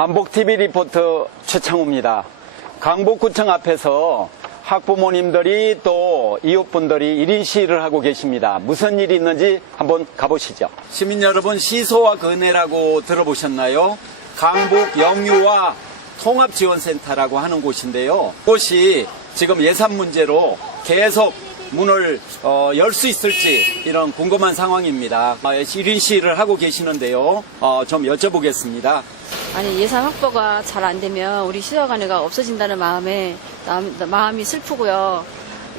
만복TV 리포터 최창호입니다. 강북구청 앞에서 학부모님들이 또 이웃분들이 1인 시위를 하고 계십니다. 무슨 일이 있는지 한번 가보시죠. 시민 여러분, 시소와 근해라고 들어보셨나요? 강북 영유아 통합지원센터라고 하는 곳인데요. 이곳이 지금 예산 문제로 계속 문을 어, 열 수 있을지 이런 궁금한 상황입니다. 어, 1인 시위를 하고 계시는데요. 어, 좀 여쭤보겠습니다. 아니 예산 확보가 잘 안 되면 우리 시설관회가 없어진다는 마음에 남- 마음이 슬프고요.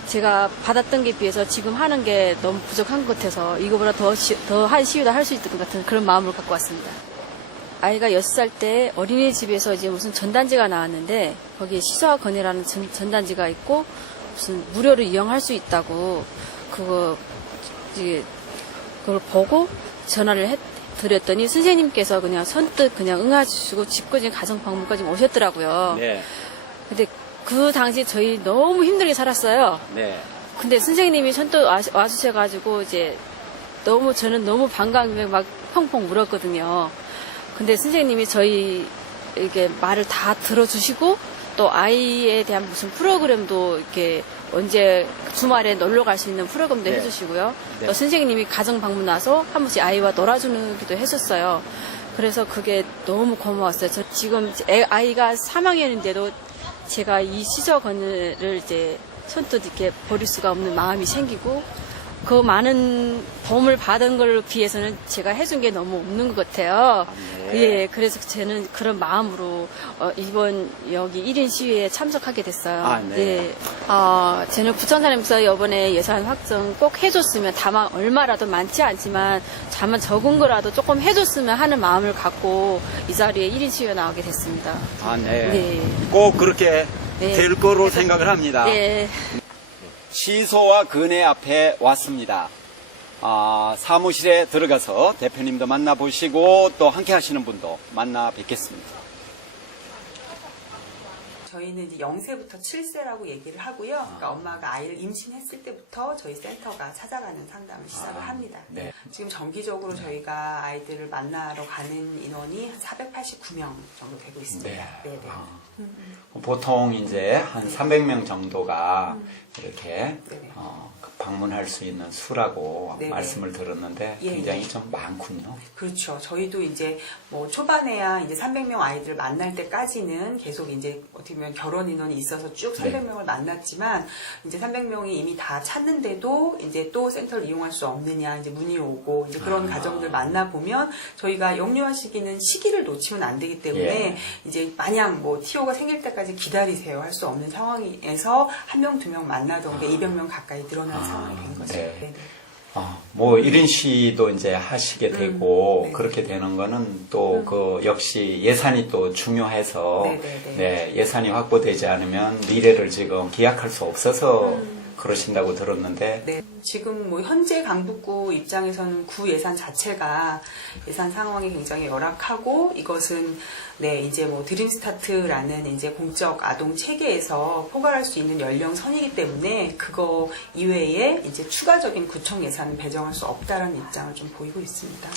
제가 받았던 게 비해서 지금 하는 게 너무 부족한 것 같아서 이거보다 더더한 시위도 할수 있을 것 같은 그런 마음을 갖고 왔습니다. 아이가 6살 때 어린이집에서 이제 무슨 전단지가 나왔는데 거기에 시소와 건의라는 전, 전단지가 있고 무슨 무료로 이용할 수 있다고 그거 이제 그걸 보고 전화를 했, 드렸더니 선생님께서 그냥 선뜻 그냥 응하시고 집까지 가정 방문까지 오셨더라고요. 네, 근데 그 당시 저희 너무 힘들게 살았어요. 네. 근데 선생님이 선뜻 와- 와주셔가지고 이제 너무 저는 너무 반가움에 막 펑펑 울었거든요. 근데 선생님이 저희 이게 말을 다 들어주시고 또 아이에 대한 무슨 프로그램도 이렇게 언제 주말에 놀러 갈 수 있는 프로그램도 네. 해주시고요. 네. 또 선생님이 가정 방문 와서 한 번씩 아이와 놀아주기도 했었어요. 그래서 그게 너무 고마웠어요. 저 지금 애- 아이가 3학년인데도 제가 이 시저건을 이제 손뜻 이렇게 버릴 수가 없는 마음이 생기고 그 많은 도움을 받은 걸 비해서는 제가 해준 게 너무 없는 것 같아요. 네. 예, 그래서 저는 그런 마음으로 어, 이번 여기 1인 시위에 참석하게 됐어요. 아, 네. 예. 어, 저는 구청장님께서 이번에 예산 확정 꼭 해줬으면 다만 얼마라도 많지 않지만 다만 적은 거라도 조금 해줬으면 하는 마음을 갖고 이 자리에 1인 시위에 나오게 됐습니다. 아, 네. 네. 꼭 그렇게 네. 될 거로 생각을 합니다. 예. 시소와 근해 앞에 왔습니다. 아, 사무실에 들어가서 대표님도 만나보시고 또 함께 하시는 분도 만나 뵙겠습니다. 저희는 이제 0세부터 7세라고 얘기를 하고요. 그러니까 엄마가 아이를 임신했을 때부터 저희 센터가 찾아가는 상담을 시작을 아, 합니다. 네. 지금 정기적으로 저희가 아이들을 만나러 가는 인원이 한 489명 정도 되고 있습니다. 네. 네, 네. 아, 보통 이제 한 300명 정도가 이렇게 네네. 어, 방문할 수 있는 수라고 네네. 말씀을 들었는데 예, 굉장히 예. 좀 많군요. 그렇죠. 저희도 이제 뭐 초반에야 이제 300명 아이들 만날 때까지는 계속 이제 어떻게 보면 결혼 인원이 있어서 쭉 네. 300명을 만났지만 이제 300명이 이미 다 찾는데도 이제 또 센터를 이용할 수 없느냐 이제 문의 오고 이제 그런 아. 가정들 만나 보면 저희가 영유아 시기는 시기를 놓치면 안 되기 때문에 예. 이제 마냥 뭐 TO가 생길 때까지 기다리세요 할 수 없는 상황에서 한 명 두 명 만나던 게 200명 가까이 늘어난 아, 상황이 된 거죠. 네. 네네. 어, 뭐 이런 시도 이제 하시게 되고 네. 그렇게 되는 거는 또 그 역시 예산이 또 중요해서 네, 네, 네. 네, 예산이 확보되지 않으면 미래를 지금 기약할 수 없어서 그러신다고 들었는데 네, 지금 뭐 현재 강북구 입장에서는 구 예산 자체가 예산 상황이 굉장히 열악하고 이것은 네 이제 뭐 드림스타트라는 이제 공적 아동 체계에서 포괄할 수 있는 연령 선이기 때문에 그거 이외에 이제 추가적인 구청 예산을 배정할 수 없다라는 입장을 좀 보이고 있습니다.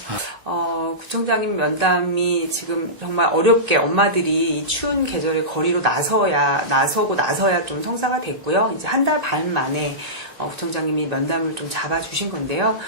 어, 구청장님 면담이 지금 정말 어렵게 엄마들이 이 추운 계절에 거리로 나서야 나서고 나서야 좀 성사가 됐고요. 이제 한 달 반 만에 때문에 어, 구청장님이 면담을 좀 잡아주신 건데요.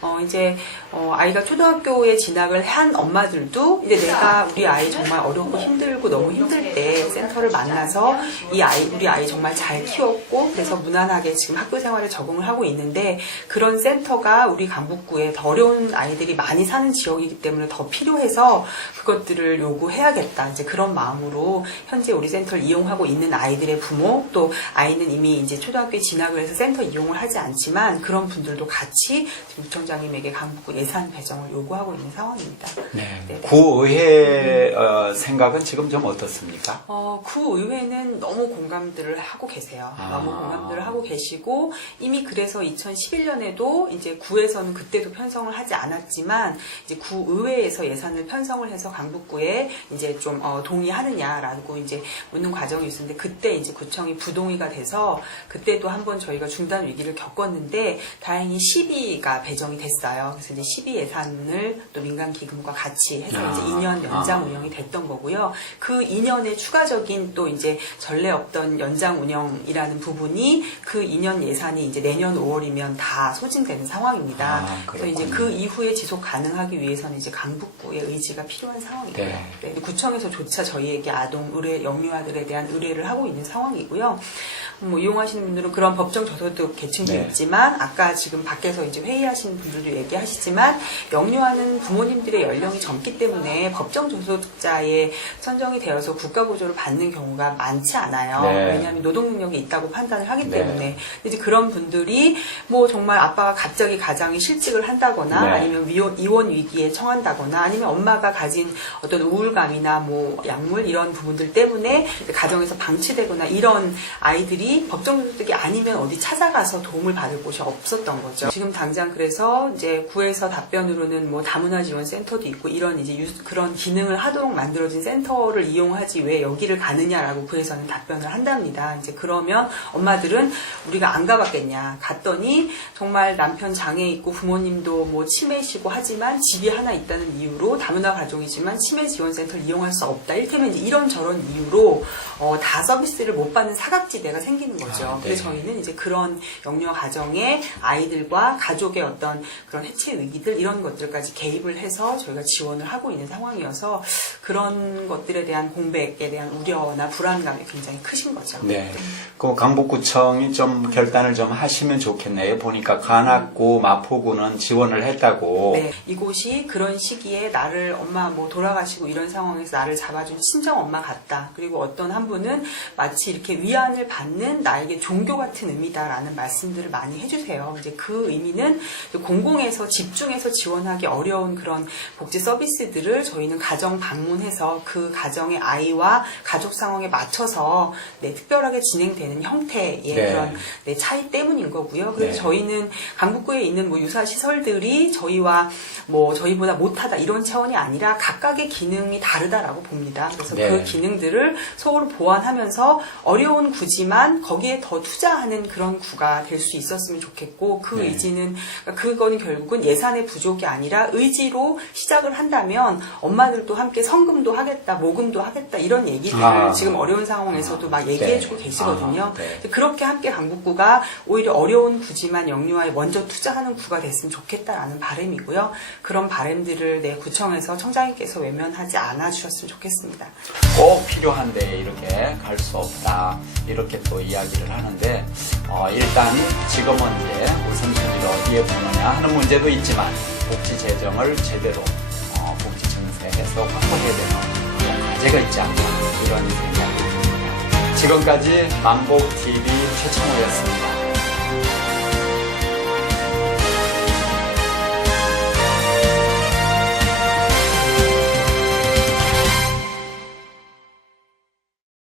어, 이제, 어, 아이가 초등학교에 진학을 한 엄마들도 이제 내가 우리 아이 정말 어렵고 힘들고 너무 힘들 때 센터를 만나서 이 아이, 우리 아이 정말 잘 키웠고 그래서 무난하게 지금 학교 생활에 적응을 하고 있는데 그런 센터가 우리 강북구에 더 어려운 아이들이 많이 사는 지역이기 때문에 더 필요해서 그것들을 요구해야겠다. 이제 그런 마음으로 현재 우리 센터를 이용하고 있는 아이들의 부모 또 아이는 이미 이제 초등학교에 진학을 해서 센터 이용을 하지 않지만 그런 분들도 같이 지금 구청장님에게 강북구 예산 배정을 요구하고 있는 상황입니다. 네. 네네. 구의회 어, 생각은 지금 좀 어떻습니까? 어, 구의회는 너무 공감들을 하고 계세요. 아. 너무 공감들을 하고 계시고 이미 그래서 2011년에도 이제 구에서는 그때도 편성을 하지 않았지만 이제 구의회에서 예산을 편성을 해서 강북구에 이제 좀 어, 동의하느냐라고 이제 묻는 과정이 있었는데 그때 이제 구청이 부동의가 돼서 그때도 한번 저희가 중단 어떤 위기를 겪었는데 다행히 12가 배정이 됐어요. 그래서 이제 12 예산을 또 민간 기금과 같이 해서 아, 이제 2년 연장 아. 운영이 됐던 거고요. 그 2년의 추가적인 또 이제 전례 없던 연장 운영이라는 부분이 그 2년 예산이 이제 내년 5월이면 다 소진되는 상황입니다. 아, 그래서 이제. 그 이후에 지속 가능하기 위해서는 이제 강북구의 의지가 필요한 상황이고요. 네. 네, 구청에서조차 저희에게 아동 의뢰 영유아들에 대한 의뢰를 하고 있는 상황이고요. 뭐 이용하시는 분들은 그런 법정 저소득 계층도 네. 있지만 아까 지금 밖에서 이제 회의하시는 분들도 얘기하시지만 영유아는 부모님들의 연령이 젊기 때문에 법정 저소득자에 선정이 되어서 국가 보조를 받는 경우가 많지 않아요. 네. 왜냐하면 노동 능력이 있다고 판단을 하기 네. 때문에 이제 그런 분들이 뭐 정말 아빠가 갑자기 가장이 실직을 한다거나 네. 아니면 위원, 이원 위기에 처한다거나 아니면 엄마가 가진 어떤 우울감이나 뭐 약물 이런 부분들 때문에 가정에서 방치되거나 이런 아이들이 법정 소득이 아니면 어디 찾아가 서 도움을 받을 곳이 없었던 거죠. 지금 당장 그래서 이제 구에서 답변으로는 뭐 다문화 지원 센터도 있고 이런 이제 유- 그런 기능을 하도록 만들어진 센터를 이용하지 왜 여기를 가느냐라고 구에서는 답변을 한답니다. 이제 그러면 엄마들은 우리가 안 가봤겠냐 갔더니 정말 남편 장애 있고 부모님도 뭐 치매시고 하지만 집이 하나 있다는 이유로 다문화 가정이지만 치매 지원 센터를 이용할 수 없다. 이를테면 이제 이런 저런 이유로 어, 다 서비스를 못 받는 사각지대가 생기는 거죠. 아, 네. 그래서 저희는 이제 그런 영유아 가정의 아이들과 가족의 어떤 그런 해체 위기들 이런 것들까지 개입을 해서 저희가 지원을 하고 있는 상황이어서 그런 것들에 대한 공백에 대한 우려나 불안감이 굉장히 크신 거죠. 네. 그 강북구청이 좀 결단을 좀 하시면 좋겠네요. 보니까 관악구, 마포구는 지원을 했다고. 네, 이곳이 그런 시기에 나를 엄마 뭐 돌아가시고 이런 상황에서 나를 잡아준 친정 엄마 같다. 그리고 어떤 한 분은 마치 이렇게 위안을 받는 나에게 종교 같은 의미다라는 말씀들을 많이 해주세요. 이제 그 의미는 공공에서 집중해서 지원하기 어려운 그런 복지 서비스들을 저희는 가정 방문해서 그 가정의 아이와 가족 상황에 맞춰서 네, 특별하게 진행되는 형태의 네. 그런 네, 차이 때문인 거고요. 그래서 네. 저희는 강북구에 있는 뭐 유사 시설들이 저희와 뭐 저희보다 못하다 이런 차원이 아니라 각각의 기능이 다르다라고 봅니다. 그래서 네. 그 기능들을 서로 보완하면서 어려운 구지만 거기에 더 투자하는 그런 구가 될 수 있었으면 좋겠고 그 네. 의지는 그러니까 그거는 결국은 예산의 부족이 아니라 의지로 시작을 한다면 엄마들도 함께 성금도 하겠다, 모금도 하겠다 이런 얘기들을 아. 지금 어려운 상황에서도 막 네. 얘기해주고 계시거든요. 아, 네. 그렇게 함께 강북구가 오히려 어려운 구지만 영유아에 먼저 투자하는 구가 됐으면 좋겠다라는 바람이고요. 그런 바람들을 내 구청에서 청장님께서 외면하지 않아 주셨으면 좋겠습니다. 꼭 필요한데 이렇게 갈 수 없다 이렇게 또 이야기를 하는데 어, 일단 지금은 이제 우선순위를 어디에 두느냐 하는 문제도 있지만 복지 재정을 제대로 어, 복지 증세해서 확보해야 되는 그런 과제가 있지 않나 이런 생각이 듭니다. 지금까지 만복 TV 최창호였습니다.